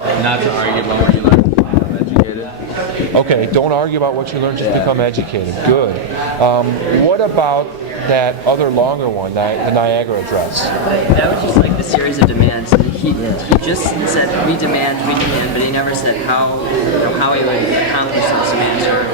Not to argue about what you learn to become educated. Okay, don't argue about what you learn, just become educated. Good. What about that other longer one, the Niagara address? That was just like the series of demands. And he just said, we demand, but he never said how he would accomplish those demands. Or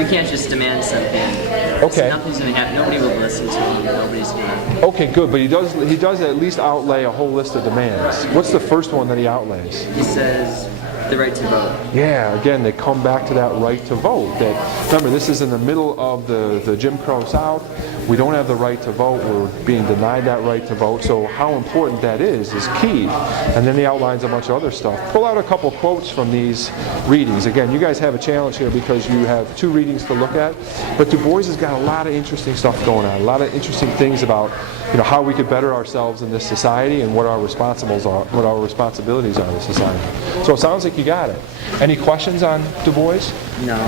you can't just demand something. Okay. Nothing's going to happen. Nobody will listen to him. Nobody's going to. Okay, good, but he does at least outlay a whole list of demands. What's the first one that he outlays? He says the right to vote. Yeah, again, they come back to that right to vote. That, remember, this is in the middle of the Jim Crow South. We don't have the right to vote. We're being denied that right to vote. So how important that is key. And then he outlines a bunch of other stuff. Pull out a couple quotes from these readings. Again, you guys have a challenge here because you have 2 readings to look at. But Du Bois has got a lot of interesting stuff going on. A lot of interesting things about how we could better ourselves in this society and what our responsibilities are in society. So it sounds like you got it. Any questions on Du Bois? No.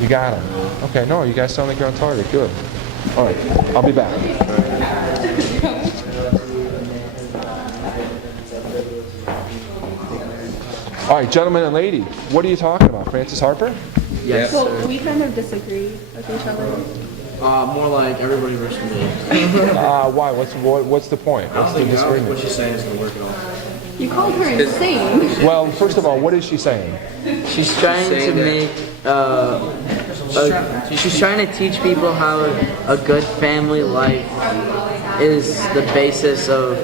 You got them. Okay, no, you guys sound like you're on target. Good. All right, I'll be back. All right, gentlemen and lady, what are you talking about? Francis Harper? Yes. Well, we kind of disagree with each other. More like everybody versus me. Why? What's the point? What's the disagreement? What she's saying is going to work at all. You called her insane. Well, first of all, what is she saying? She's trying to make. She's trying to teach people how a good family life is the basis of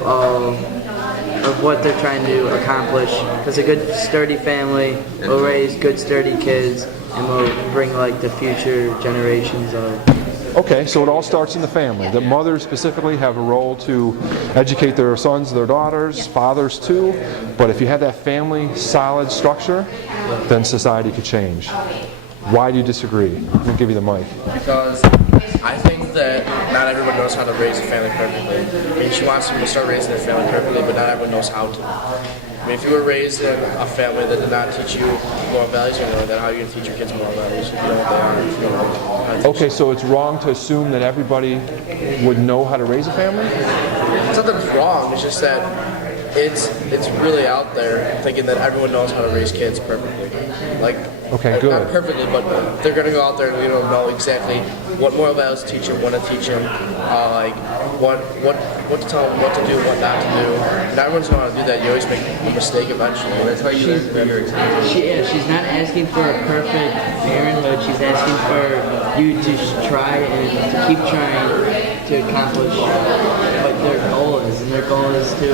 what they're trying to accomplish. Because a good, sturdy family will raise good, sturdy kids and will bring like the future generations of. Okay, so it all starts in the family. The mothers specifically have a role to educate their sons, their daughters, fathers too. But if you have that family solid structure, then society could change. Why do you disagree? I'm going to give you the mic. Because I think that not everyone knows how to raise a family perfectly. I mean, she wants them to start raising their family perfectly, but not everyone knows how to. I mean, if you were raised in a family that did not teach you moral values, then how are you going to teach your kids moral values if you don't know what they are? If you don't know how to teach Okay, so it's wrong to assume that everybody would know how to raise a family? It's not that it's wrong, it's just that it's really out there thinking that everyone knows how to raise kids perfectly. Like, okay, good. Not perfectly, but they're going to go out there and know exactly what moral values to teach them, when to teach them, like what to tell them, what to do, what not to do. Not everyone's know how to do that. You always make a mistake eventually. That's why you learn from your experience. She's not asking for a perfect parenthood. She's asking for you to try and to keep trying to accomplish what their goal is, and their goal is to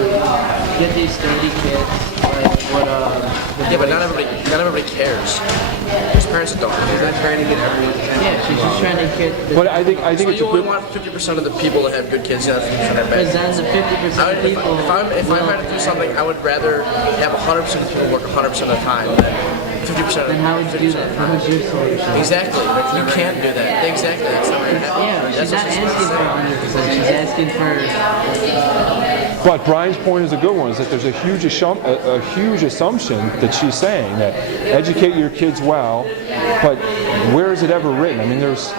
get these sturdy kids. But not everybody cares. There's parents that don't. They're not trying to get everyone. Yeah, she's just trying to get. But I think So it's you a only good. want 50% of the people that have good kids, not 50% that have Because bad. then the 50% of people. If I'm trying to do something, I would rather have 100% of people work 100% of the time than 50%. Then how would you do that? How would your solution? Exactly. You can't do that. Exactly. That's not what happening. Yeah, she's not asking for 100%. She's asking for. But Brian's point is a good one, is that there's a huge assumption that she's saying that educate your kids well, but where is it ever written? I mean, there's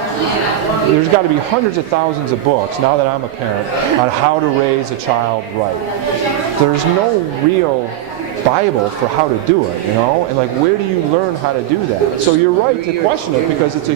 got to be hundreds of thousands of books, now that I'm a parent, on how to raise a child right. There's no real Bible for how to do it, and like, where do you learn how to do that? So you're right to question it, because it's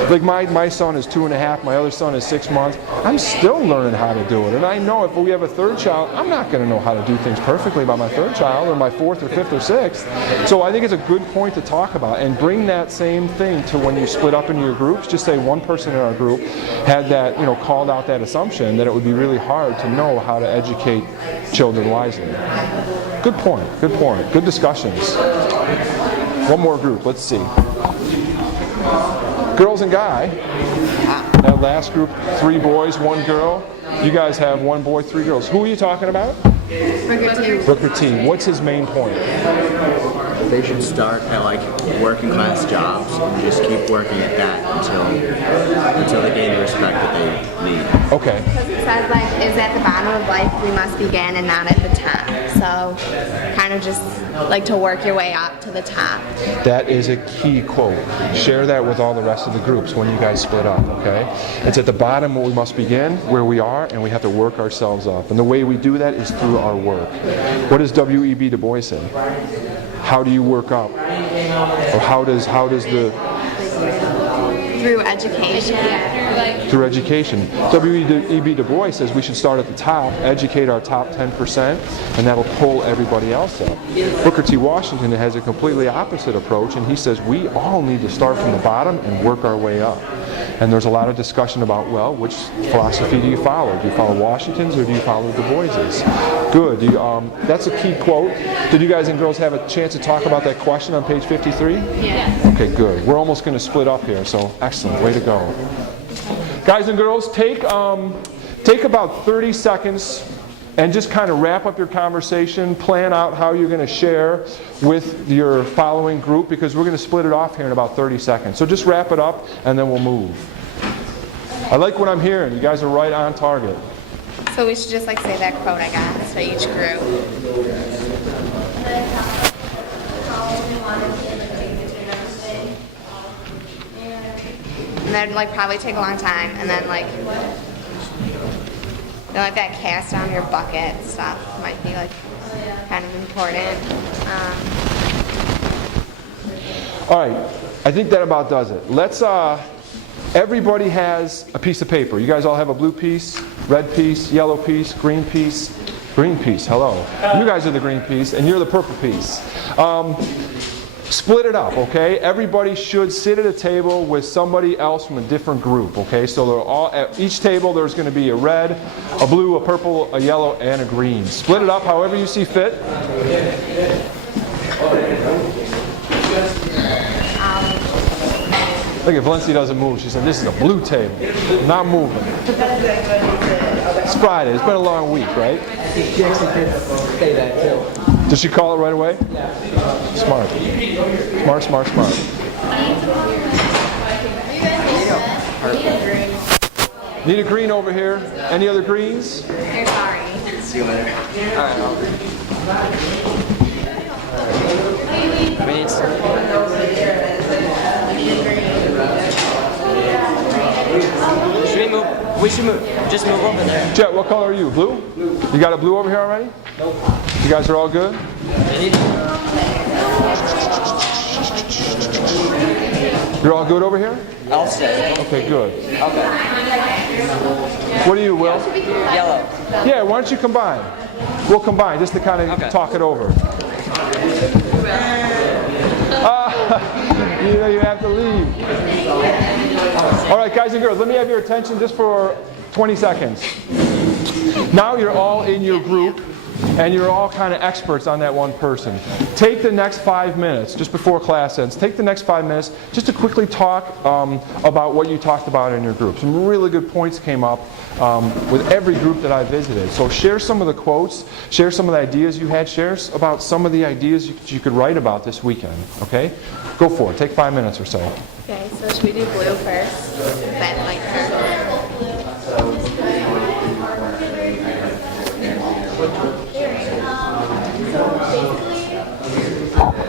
but like my son is 2.5, my other son is 6 months. I'm still learning how to do it, and I know if we have a third child, I'm not going to know how to do things perfectly by my third child or my fourth or fifth or sixth. So I think it's a good point to talk about, and bring that same thing to when you split up into your groups. Just say one person in our group had that, called out that assumption that it would be really hard to know how to educate children wisely. Good point, good discussions. One more group, let's see. Girls and guy. That last group, 3 boys, 1 girl. You guys have 1 boy, 3 girls. Who are you talking about? Booker T. Booker T. What's his main point? they should start at like working class jobs and just keep working at that until they gain the respect that they need. Okay. Because it says like, is at the bottom of life we must begin and not at the top. So kind of just like to work your way up to the top. That is a key quote. Share that with all the rest of the groups when you guys split up, okay? It's at the bottom where we must begin, where we are, and we have to work ourselves up. And the way we do that is through our work. What does W.E.B. Du Bois say? How do you work up? Or how does the... Through education. Through education. W.E.B. Du Bois says we should start at the top, educate our top 10%, and that'll pull everybody else up. Booker T. Washington has a completely opposite approach, and he says we all need to start from the bottom and work our way up. And there's a lot of discussion about, well, which philosophy do you follow? Do you follow Washington's or do you follow Du Bois's? Good. That's a key quote. Did you guys and girls have a chance to talk about that question on page 53? Yes. Okay, good. We're almost going to split up here, so excellent. Way to go. Guys and girls, take about 30 seconds and just kind of wrap up your conversation, plan out how you're going to share with your following group, because we're going to split it off here in about 30 seconds. So just wrap it up and then we'll move. I like what I'm hearing. You guys are right on target. So we should just like say that quote, I guess, for each group. And then like probably take a long time, and then like that cast on your bucket stuff might be like kind of important. All right, I think that about does it. Let's, everybody has a piece of paper. You guys all have a blue piece, red piece, yellow piece, green piece. Green piece, hello. You guys are the green piece, and you're the purple piece. Split it up, okay? Everybody should sit at a table with somebody else from a different group, okay? So they're all at each table there's going to be a red, a blue, a purple, a yellow, and a green. Split it up however you see fit. Look at Valencia doesn't move. She said, this is a blue table. I'm not moving. It's Friday. It's been a long week, right? She actually did say that too. Did she call it right away? Yeah. Smart. Smart, smart, smart. Need a green over here. Any other greens? You're sorry. See you later. We need Should we move? We should move. Just move over there. Jet, what color are you? Blue? You got a blue over here already? Nope. You guys are all good? You're all good over here? I'll stay. Okay, good. Okay. What are you, Will? Yellow. Yeah, why don't you combine? We'll combine just to kind of talk it over. You know you have to leave. All right, guys and girls, let me have your attention just for 20 seconds. Now you're all in your group, and you're all kind of experts on that one person. Take the next 5 minutes, just before class ends, take the next 5 minutes just to quickly talk about what you talked about in your group. Some really good points came up with every group that I visited. So share some of the quotes, share some of the ideas you had, share about some of the ideas you could write about this weekend, okay? Go for it. Take 5 minutes or so. Okay, so should we do blue first? Is that like her?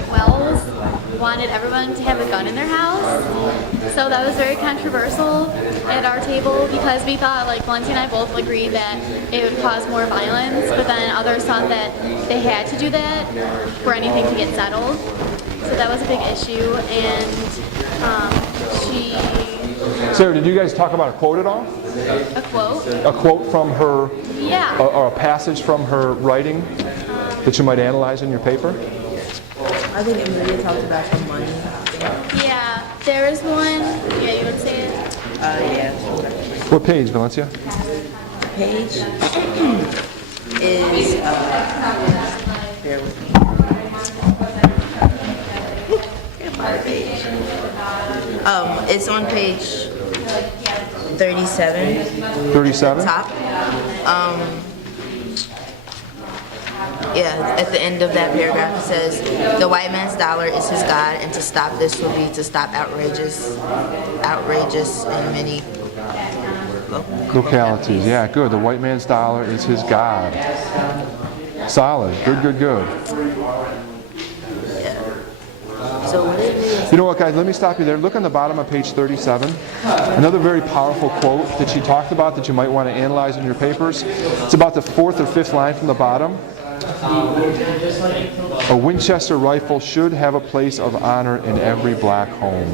Wells wanted everyone to have a gun in their house, so that was very controversial at our table because we thought, like Valencia and I both agreed that it would cause more violence, but then others thought that they had to do that for anything to get settled. So that was a big issue, and Sarah, did you guys talk about a quote at all? a quote. A quote from her, Yeah. or a passage from her writing that you might analyze in your paper? I think Amelia talked about some money. Yeah, there is one. Yeah, you would say it? Yeah. What page, Valencia? Page is, bear with me. It's on page 37. 37? Top. Yeah, at the end of that paragraph it says, the white man's dollar is his God, and to stop this would be to stop outrageous in many Localities. Yeah, good. The white man's dollar is his God. Solid. Good, good, good. So what it means. You know what, guys? Let me stop you there. Look on the bottom of page 37. Another very powerful quote that she talked about that you might want to analyze in your papers. It's about the 4th or 5th line from the bottom. A Winchester rifle should have a place of honor in every black home.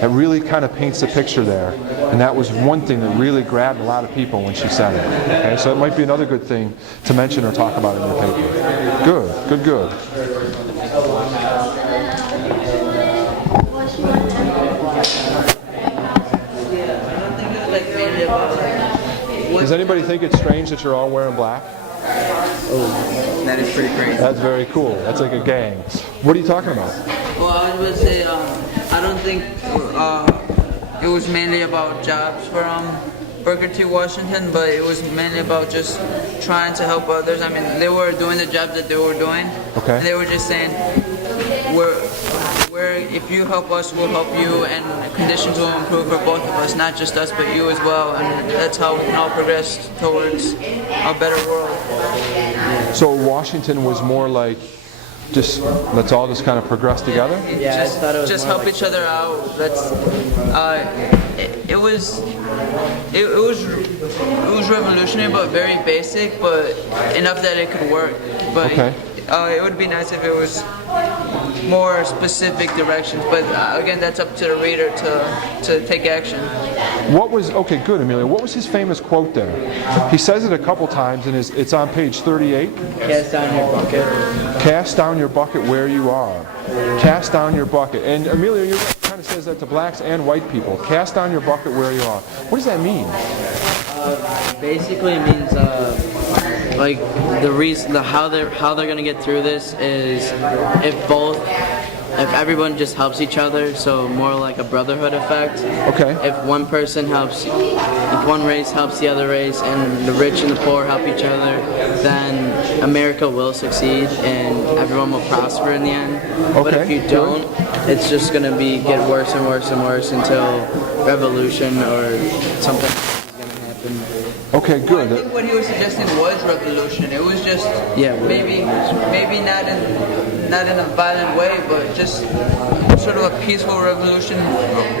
That really kind of paints the picture there. And that was one thing that really grabbed a lot of people when she said it. Okay, so it might be another good thing to mention or talk about in your paper. Good, good, good. Does anybody think it's strange that you're all wearing black? Oh, that is pretty crazy. That's very cool. That's like a gang. What are you talking about? Well, I would say I don't think it was mainly about jobs for Booker T. Washington, but it was mainly about just trying to help others. I mean, they were doing the job that they were doing, okay. And they were just saying, if you help us, we'll help you, and conditions will improve for both of us, not just us, but you as well, and that's how we can all progress towards a better world. So Washington was more like, just let's all just kind of progress together? Yeah, I thought it was just more help like each other out. That's it was revolutionary, but very basic, but enough that it could work. But okay. It would be nice if it was more specific directions, but again, that's up to the reader to take action. What was, okay, good, Amelia. What was his famous quote there? He says it a couple times, and it's on page 38. Cast down your bucket. Cast down your bucket where you are. Cast down your bucket. And Amelia, you kind of says that to blacks and white people. Cast down your bucket where you are. What does that mean? Basically, it means like the reason, how they're gonna get through this is if everyone just helps each other, so more like a brotherhood effect. Okay. If one person helps, if one race helps the other race, and the rich and the poor help each other, then America will succeed and everyone will prosper in the end. Okay. But if you don't, it's just gonna get worse and worse and worse until revolution or something is gonna happen. Okay, good. Well, I think what he was suggesting was revolution. It was just maybe not in a violent way, but just sort of a peaceful revolution.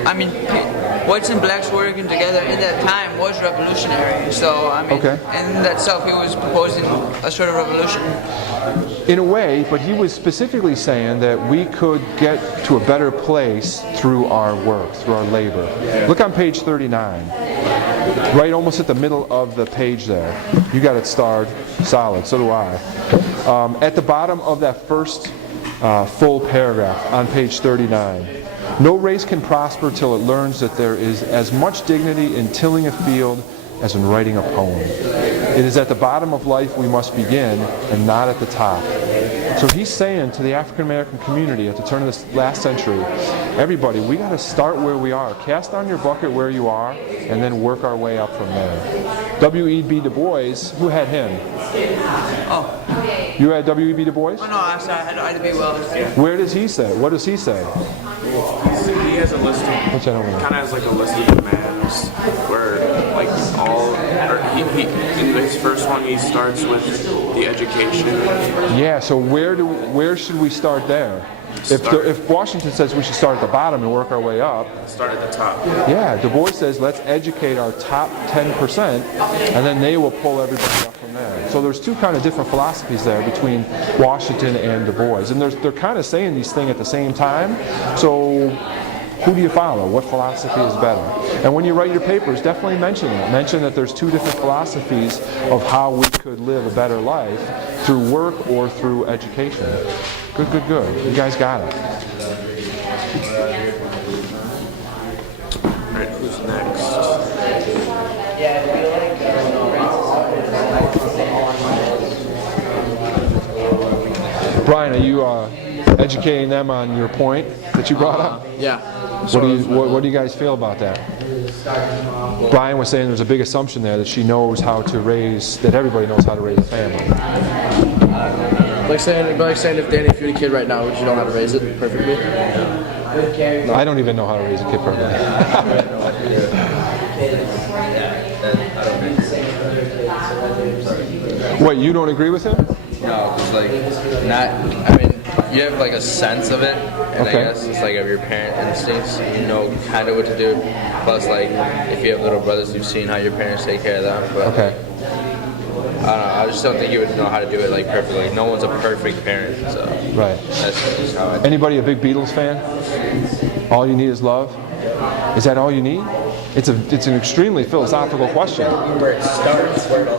I mean, whites and blacks working together in that time was revolutionary. So I mean, in that self, he was proposing a sort of revolution. In a way, but he was specifically saying that we could get to a better place through our work, through our labor. Look on page 39. Right almost at the middle of the page there. You got it starred solid, so do I. At the bottom of that first full paragraph on page 39. No race can prosper till it learns that there is as much dignity in tilling a field as in writing a poem. It is at the bottom of life we must begin, and not at the top. So he's saying to the African American community at the turn of this last century, everybody, we got to start where we are. Cast down your bucket where you are, and then work our way up from there. W.E.B. Du Bois, who had him? Oh. You had W.E.B. Du Bois? Oh no, I had to be well. Where does he say? What does he say? He has a list of, kind of has like a list of demands where like in his first one he starts with the education. Yeah, so where should we start there? If Washington says we should start at the bottom and work our way up, start at the top. Yeah, Du Bois says let's educate our top 10%, and then they will pull everybody up from there. So there's two kind of different philosophies there between Washington and Du Bois, and they're kind of saying these things at the same time. So who do you follow? What philosophy is better? And when you write your papers, definitely mention that. Mention that there's two different philosophies of how we could live a better life through work or through education. Good, good, good. You guys got it. Alright, who's next? Brian, are you educating them on your point that you brought up? Yeah. What do you guys feel about that? Brian was saying there's a big assumption there that she knows how to raise, that everybody knows how to raise a family. Like saying if Danny, if you had a kid right now, would you know how to raise it perfectly? I don't even know how to raise a kid perfectly. What, you don't agree with him? No, it's like not. I mean, you have like a sense of it, and Okay. I guess it's like of your parent instincts. You know kind of what to do. Plus, like if you have little brothers, you've seen how your parents take care of them. But Okay. I don't know. I just don't think you would know how to do it like perfectly. No one's a perfect parent, so Right. that's just how I. Anybody a big Beatles fan? All you need is love? Is that all you need? It's an extremely philosophical question. Where it starts, where it